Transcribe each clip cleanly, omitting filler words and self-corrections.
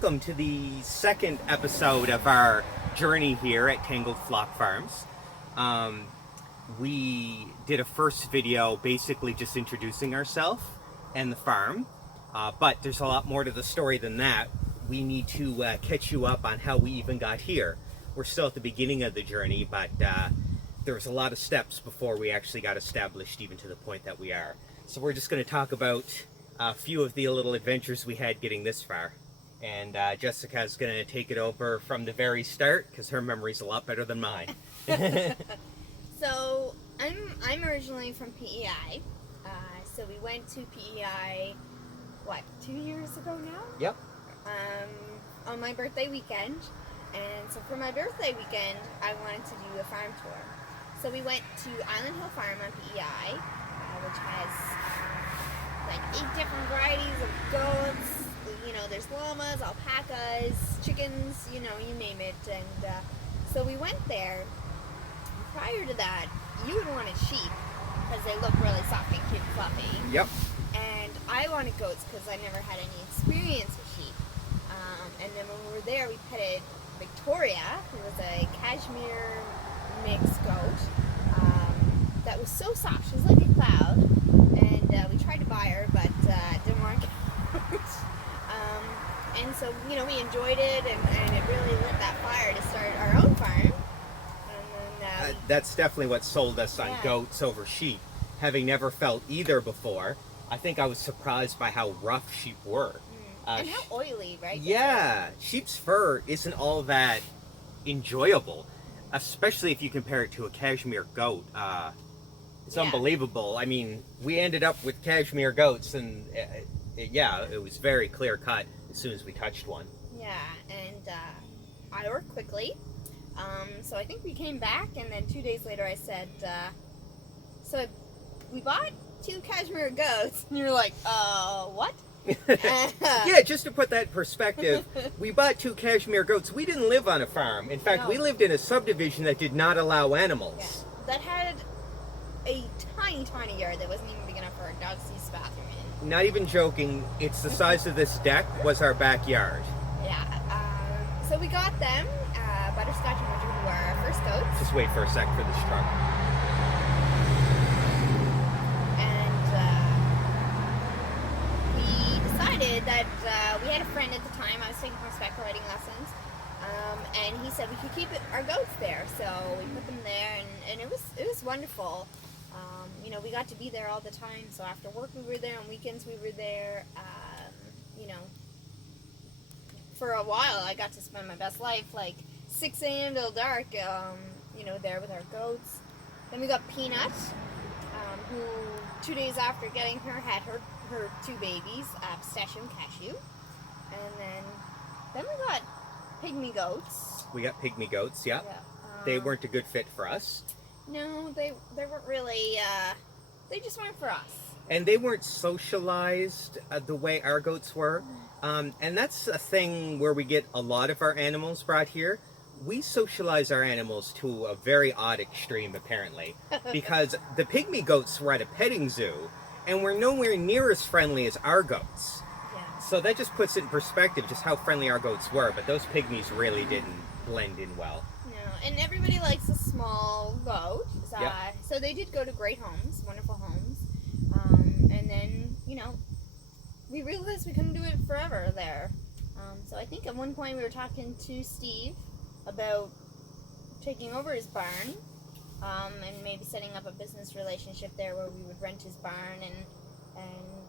welcome to the second episode of our journey here at Tangled Flock Farms. We did a first video basically just introducing ourselves and the farm, but there's a lot more to the story than that. We need to catch you up on how we even got here. We're still at the beginning of the journey, but there was a lot of steps before we actually got established even to the point that we are. So we're just going to talk about a few of the little adventures we had getting this far. And Jessica's going to take it over from the very start because her memory's a lot better than mine. So I'm originally from PEI. So we went to PEI, 2 years ago now? Yep. On my birthday weekend. And so for my birthday weekend, I wanted to do a farm tour. So we went to Island Hill Farm on PEI, which has 8 different varieties of goats. You know, there's llamas, alpacas, chickens, you name it. And so we went there. Prior to that, you would wanted sheep because they look really soft and cute and fluffy. Yep. And I wanted goats because I never had any experience with sheep. And then when we were there, we petted Victoria, who was a cashmere mixed goat that was so soft. She was like a cloud. And we tried to buy her, but it didn't work out. And so, we enjoyed it, and it really lit that fire to start our own farm. And then, that's definitely what sold us on goats over sheep. Having never felt either before, I think I was surprised by how rough sheep were. And how oily, right? Yeah, sheep's fur isn't all that enjoyable, especially if you compare it to a cashmere goat. It's unbelievable. I mean, we ended up with cashmere goats, and it was very clear cut as soon as we touched one. Yeah, and I worked quickly. So I think we came back, and then 2 days later I said, we bought 2 cashmere goats. And you're like, what? Yeah, just to put that in perspective, we bought 2 cashmere goats. We didn't live on a farm. In fact, we lived in a subdivision that did not allow animals. Yeah. That had a tiny yard that wasn't even big enough for a dog to use the bathroom in. Not even joking, it's the size of this deck was our backyard. Yeah, so we got them, Butterscotch and Winter, who were our first goats. Just wait for a sec for this truck. That we had a friend at the time. I was taking horseback riding lessons, and he said we could keep our goats there. So we put them there, and it was wonderful. We got to be there all the time. So after work we were there, on weekends we were there. For a while I got to spend my best life, 6 a.m. till dark. There with our goats. Then we got Peanut, who 2 days after getting her had her 2 babies, Pistachio and Cashew. And then we got pygmy goats. We got pygmy goats, yeah. They weren't a good fit for us. No, they weren't really, they just weren't for us. And they weren't socialized the way our goats were. And that's a thing where we get a lot of our animals brought here. We socialize our animals to a very odd extreme, apparently. Because the pygmy goats were at a petting zoo, and we're nowhere near as friendly as our goats. Yeah. So that just puts it in perspective just how friendly our goats were, but those pygmies really didn't blend in well. No, and everybody likes a small goat. So they did go to great homes, wonderful homes. And then, we realized we couldn't do it forever there. So I think at one point we were talking to Steve about taking over his barn. And maybe setting up a business relationship there where we would rent his barn, and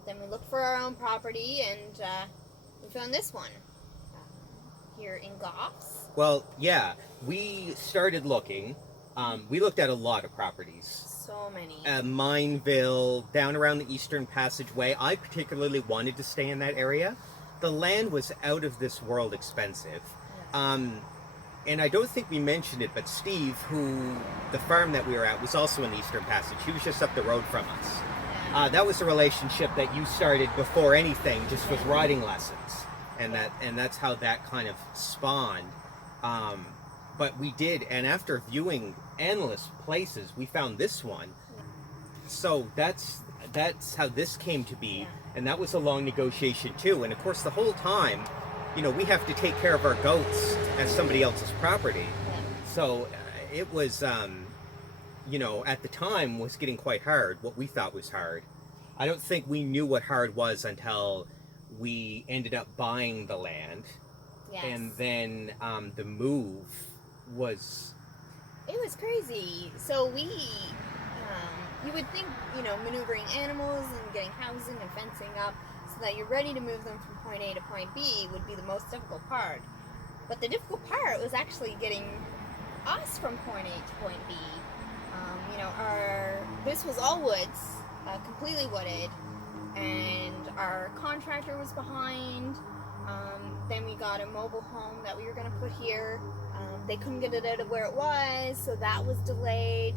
then we looked for our own property, and we found this one here in Goffs. Well, yeah, we started looking. We looked at a lot of properties. So many. Mineville, down around the Eastern Passageway. I particularly wanted to stay in that area. The land was out of this world expensive. Yeah. And I don't think we mentioned it, but Steve, the farm that we were at, was also in the Eastern Passage. He was just up the road from us. Yeah. That was a relationship that you started before anything, just with riding lessons. And that's how that kind of spawned. But we did, and after viewing endless places, we found this one. So that's how this came to be. Yeah. And that was a long negotiation too. And of course, the whole time, we have to take care of our goats as somebody else's property. Yeah. So it was, at the time was getting quite hard, what we thought was hard. I don't think we knew what hard was until we ended up buying the land. Yes. And then the move was... It was crazy. So you would think, maneuvering animals and getting housing and fencing up so that you're ready to move them from point A to point B would be the most difficult part. But the difficult part was actually getting us from point A to point B. This was all woods, completely wooded, and our contractor was behind. Then we got a mobile home that we were going to put here. They couldn't get it out of where it was, so that was delayed.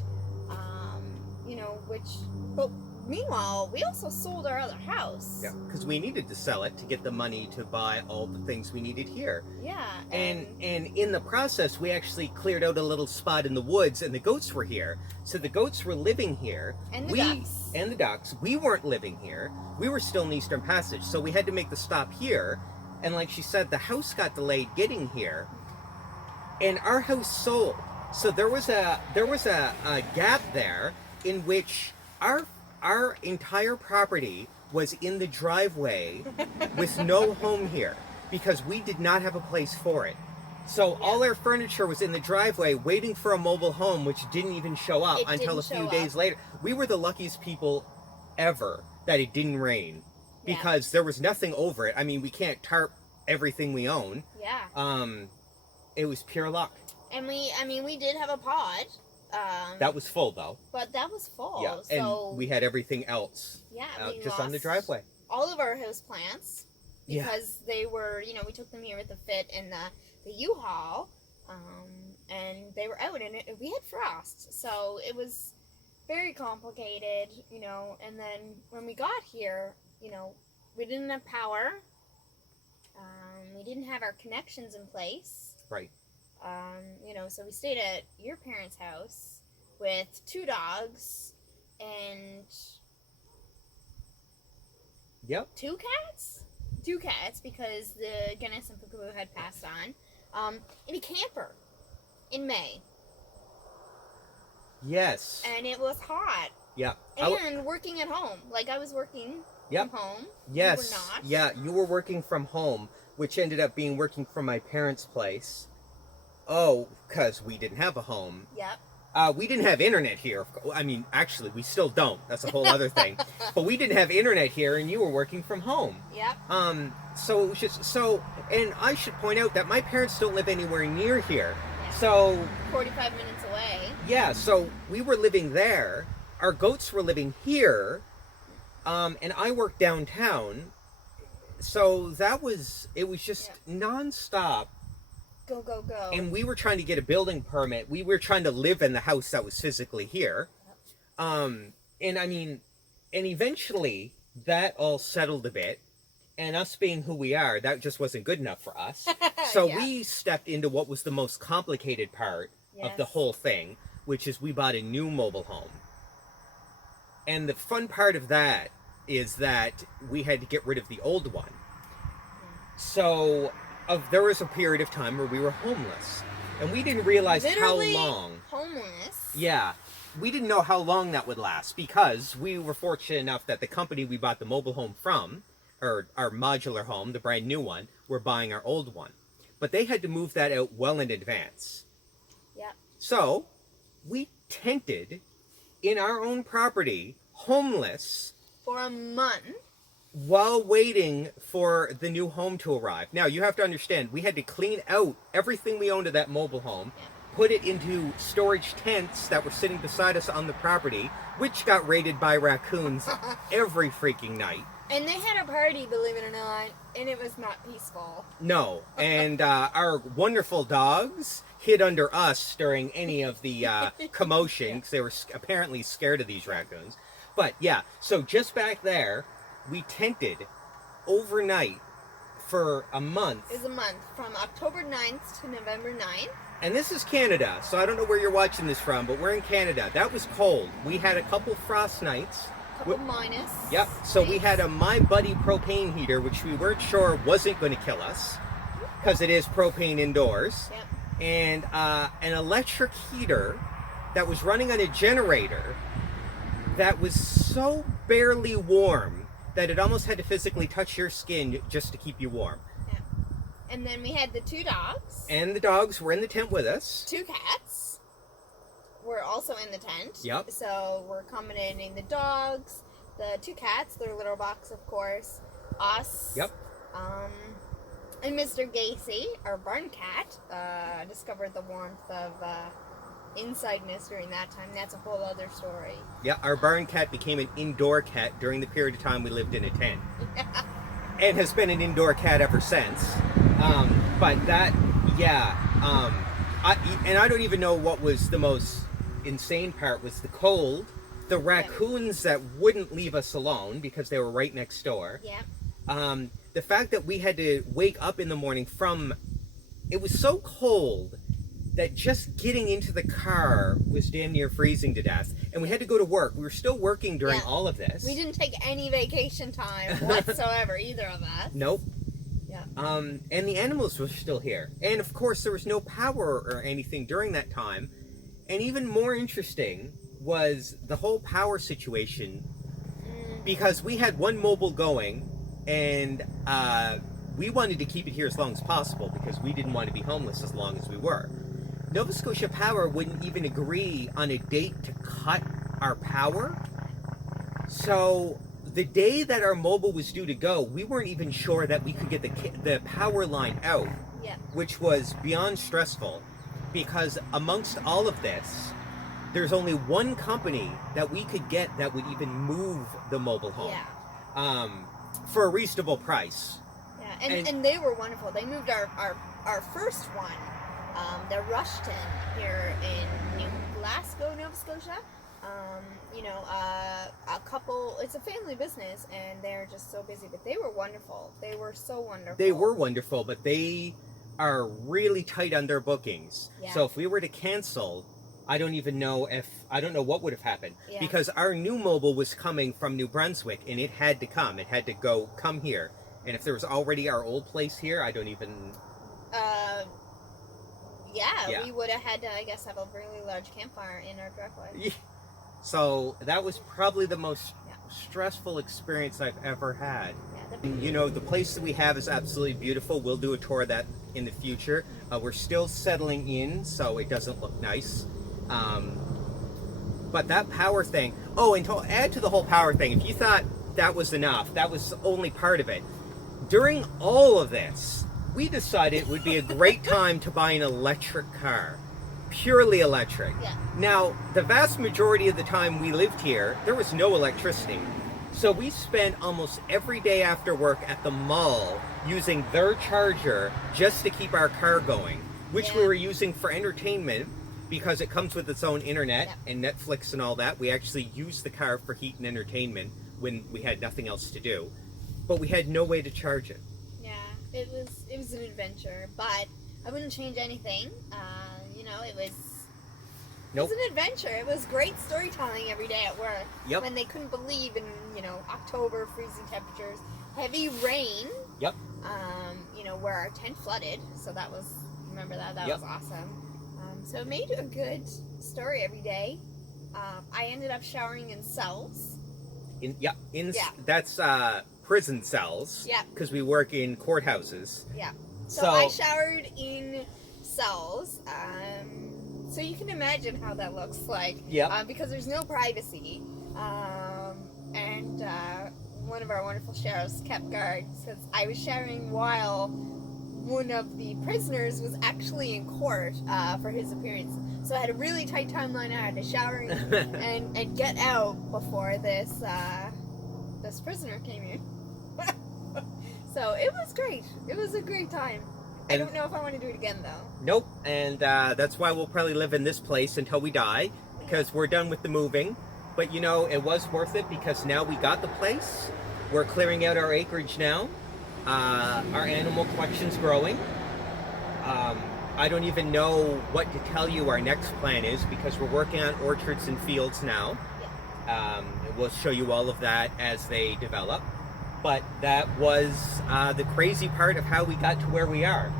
But meanwhile, we also sold our other house. Yeah, because we needed to sell it to get the money to buy all the things we needed here. Yeah. And in the process, we actually cleared out a little spot in the woods, and the goats were here. So the goats were living here. And the ducks. And the ducks. We weren't living here. We were still in Eastern Passage, so we had to make the stop here. And like she said, the house got delayed getting here, and our house sold. So there was a gap there in which our entire property was in the driveway with no home here because we did not have a place for it. So all our furniture was in the driveway waiting for a mobile home, which didn't even show up until a few days later. We were the luckiest people ever that it didn't rain because there was nothing over it. I mean, we can't tarp everything we own. Yeah. It was pure luck. And we did have a pod. That was full, though. But that was full. Yeah, so and we had everything else. Yeah, we just on the driveway. All of our house plants because they were, we took them here with the fit and the U-Haul, and they were out, and we had frost, so it was very complicated, And then when we got here, we didn't have power. We didn't have our connections in place. Right. So we stayed at your parents' house with 2 dogs and 2 cats? 2 cats because the Guinness and Peekaboo had passed on. In a camper in May. Yes. And it was hot. Yeah. And working at home. Like I was working from home. Yes. You were not. Yeah, you were working from home, which ended up being working from my parents' place. Oh, because we didn't have a home. Yep. We didn't have internet here. I mean, actually, we still don't. That's a whole other thing. But we didn't have internet here, and you were working from home. Yep. So it was just and I should point out that my parents don't live anywhere near here. Yeah. So 45 minutes away. Yeah. So we were living there. Our goats were living here, and I worked downtown. So it was just nonstop. Go, go, go. And we were trying to get a building permit. We were trying to live in the house that was physically here. And eventually that all settled a bit. And us being who we are, that just wasn't good enough for us. So we stepped into what was the most complicated part of the whole thing, which is we bought a new mobile home. And the fun part of that is that we had to get rid of the old one. So there was a period of time where we were homeless, and we didn't realize Literally how long. Homeless. Yeah, we didn't know how long that would last because we were fortunate enough that the company we bought the mobile home from, or our modular home, the brand new one, were buying our old one, but they had to move that out well in advance. Yep. So we tented in our own property, homeless, for a month. While waiting for the new home to arrive. Now, you have to understand, we had to clean out everything we owned of that mobile home, put it into storage tents that were sitting beside us on the property, which got raided by raccoons every freaking night. And they had a party, believe it or not, and it was not peaceful. No, and our wonderful dogs hid under us during any of the commotion, because they were apparently scared of these raccoons. But yeah, so just back there, we tented overnight for a month. It was a month, from October 9th to November 9th. And this is Canada, so I don't know where you're watching this from, but we're in Canada. That was cold. We had a couple frost nights. Couple minus. Yep, so we had a My Buddy propane heater, which we weren't sure wasn't going to kill us. because it is propane indoors. Yep. And an electric heater that was running on a generator that was so barely warm that it almost had to physically touch your skin just to keep you warm. Yeah. And then we had the 2 dogs. And the dogs were in the tent with us. 2 cats were also in the tent. Yep. So we're accommodating the dogs, the 2 cats, their litter box, of course, us. Yep. And Mr. Gacy, our barn cat, discovered the warmth of insideness during that time. That's a whole other story. Yeah, our barn cat became an indoor cat during the period of time we lived in a tent. And has been an indoor cat ever since. But that, yeah. I don't even know what was the most insane part was the cold, the raccoons that wouldn't leave us alone because they were right next door. Yeah. The fact that we had to wake up in the morning from, it was so cold that just getting into the car was damn near freezing to death. And we had to go to work. We were still working during all of this. We didn't take any vacation time whatsoever, either of us. Nope. Yeah. And the animals were still here. And of course, there was no power or anything during that time. And even more interesting was the whole power situation, because we had one mobile going, and we wanted to keep it here as long as possible because we didn't want to be homeless as long as we were. Nova Scotia Power wouldn't even agree on a date to cut our power. So the day that our mobile was due to go, we weren't even sure that we could get the power line out, which was beyond stressful, because amongst all of this, there's only one company that we could get that would even move the mobile home for a reasonable price. Yeah, and they were wonderful. They moved our first one, the Rushton, here in New Glasgow, Nova Scotia. A couple, it's a family business, and they're just so busy, but they were wonderful. They were so wonderful. They were wonderful, but they are really tight on their bookings. Yeah. So if we were to cancel, I don't know what would have happened, because our new mobile was coming from New Brunswick, and it had to come. It had to come here. And if there was already our old place here, I don't even... we would have had to, I guess, have a really large campfire in our driveway. Yeah. So that was probably the most stressful experience I've ever had. Yeah, the place that we have is absolutely beautiful. We'll do a tour of that in the future. We're still settling in, so it doesn't look nice. But that power thing... Oh, and to add to the whole power thing, if you thought that was enough, that was only part of it. During all of this, we decided it would be a great time to buy an electric car. Purely electric. Yeah. Now, the vast majority of the time we lived here, there was no electricity. So we spent almost every day after work at the mall using their charger just to keep our car going, which we were using for entertainment because it comes with its own internet and Netflix and all that. We actually used the car for heat and entertainment when we had nothing else to do. But we had no way to charge it. Yeah, it was an adventure, but I wouldn't change anything. It was an adventure. It was great storytelling every day at work. Yep. When they couldn't believe in, October, freezing temperatures, heavy rain. Yep. Where our tent flooded. So that was, remember that? That was awesome. So it made a good story every day. I ended up showering in cells. That's prison cells. Yeah. Because we work in courthouses. Yeah. So I showered in cells. So you can imagine how that looks like. Yeah. Because there's no privacy. And one of our wonderful sheriffs kept guard because I was showering while one of the prisoners was actually in court for his appearance. So I had a really tight timeline. I had to shower and get out before this prisoner came in. So it was great. It was a great time. I don't know if I want to do it again, though. Nope, and that's why we'll probably live in this place until we die, because we're done with the moving. But, it was worth it, because now we got the place. We're clearing out our acreage now. Our animal collection's growing. I don't even know what to tell you our next plan is, because we're working on orchards and fields now. We'll show you all of that as they develop. But that was the crazy part of how we got to where we are.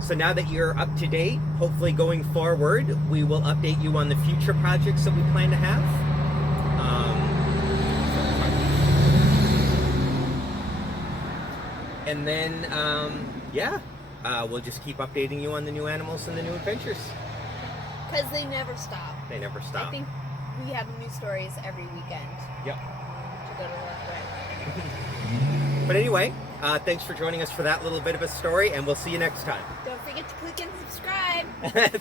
So now that you're up to date, hopefully going forward, we will update you on the future projects that we plan to have. And then, we'll just keep updating you on the new animals and the new adventures. Because they never stop. They never stop. I think we have new stories every weekend. Yep. To go to work with. But anyway, thanks for joining us for that little bit of a story, and we'll see you next time. Don't forget to click and subscribe.